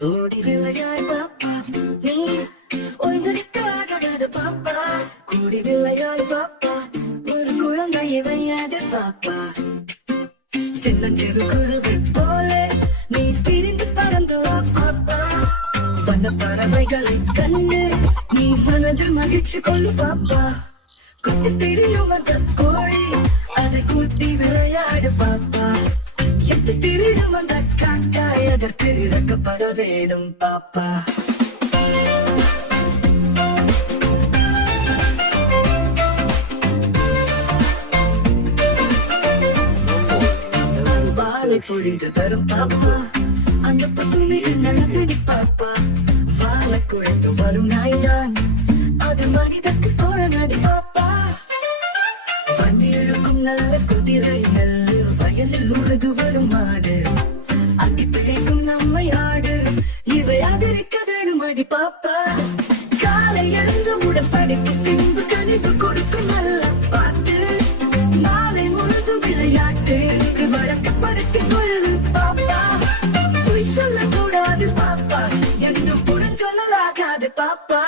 ஓடி விளையாய் பாப்பா நீ ஓய்ந்திருக்காகாத பாப்பா கூடி விளையாய் பாப்பா ஒரு குழந்தையை வையாத பாப்பா சின்னஞ்சிறு குருவி போல நீ பிரிந்து பறந்து வா பாப்பா வண்ண பறவைகளை கண்டு நீ மனதில் மகிழ்ச்சி கொள்ளு பாப்பா கொத்தி திரியும் அந்த கோழி அதை கூட்டி விளையாடு பாப்பா எட்டு திருடும் அந்த காக்காய் அதற்கு இறக்கப்பட வேணும் பாப்பா வாழை பொழிந்து தரும் பாப்பா அந்த பசுமைக்கு நல்ல தடி பாப்பா வாழை குழைத்து வரும் நாய்தான் அது மனிதற்கு போற நடி பாப்பா வண்டி இழுக்கும் நல்ல குதிரை நல்ல வயலில் உழுது வரும் மாடு அங்கி பிழைக்கும் நம்மை ஆடு இவை ஆதரிக்க வேணும் அடி பாப்பா காலை எழுந்து உடன்படிக்கு பின்பு கனிவு கொடுக்கும் நல்ல பாட்டு நாளை முழுது விளையாட்டு வழக்கப்படுத்திக் கொள்ளு பாப்பா பொய் சொல்லக்கூடாது பாப்பா என்றும் புறஞ்சொல்லலாகாது பாப்பா